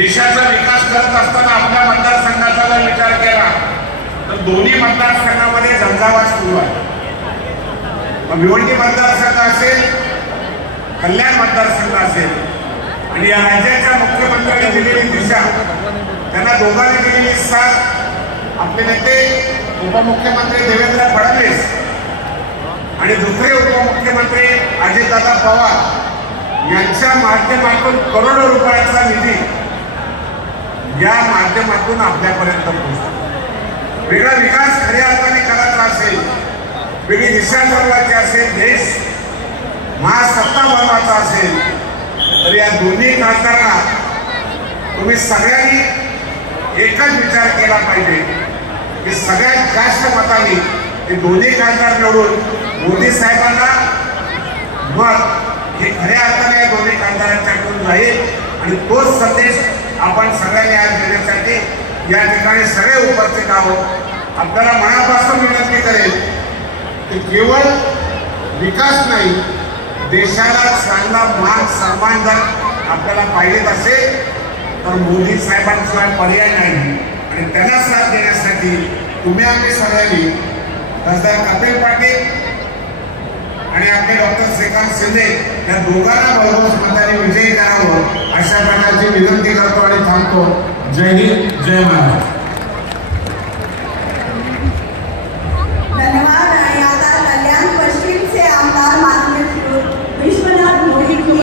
देशाचा विकास करत असताना आपल्या मतदारसंघाचा जर विचार केला तर दोन्ही मतदारसंघामध्ये झंझावात सुरू आहे। भिवंडी मतदारसंघ असेल, कल्याण मतदारसंघ असेल, आणि या राज्याच्या मुख्यमंत्र्यांनी दिलेली दिशा, त्यांना दोघांनी दिलेली साथ, आपले नेते उपमुख्यमंत्री देवेंद्र फडणवीस आणि दुसरे उपमुख्यमंत्री अजितदादा पवार यांच्या माध्यमातून करोडो रुपयाचा निधी या माध्यमातून आपल्यापर्यंत पोहोचतो। वेगळा विकास खऱ्या अर्थाने करायचा असेल, वेगळी दिशा ठरवायची असेल, देश महासत्ता बनवायचा असेल, तर या दोन्ही खासदारांना तुम्ही सगळ्यांनी एकच विचार केला पाहिजे की सगळ्यात जास्त मतांनी हे दोन्ही खासदार निवडून मोदी साहेबांना मत हे खऱ्या अर्थाने दोन्ही खासदारांच्याकडून जाईल। आणि तोच संदेश आपण सगळ्यांनी आज देण्यासाठी या ठिकाणी सगळे उपस्थित आहोत। आपल्याला मनापासून विनंती करेल की केवळ विकास नाही, देशाला चांगला मान सन्मान जर आपल्याला पाहिजेत असेल तर मोदी साहेबांशिवाय पर्याय नाही। आणि त्यांना साथ देण्यासाठी तुम्ही आम्ही सगळ्यांनी खासदार कपिल पाटील आणि आपले डॉक्टर श्रीकांत शिंदे या दोघांना भरघोस मताने विजयी करावं अशा प्रकारची विनंती करतो आणि थांबतो। जय हिंद, जय महाराष्ट्र।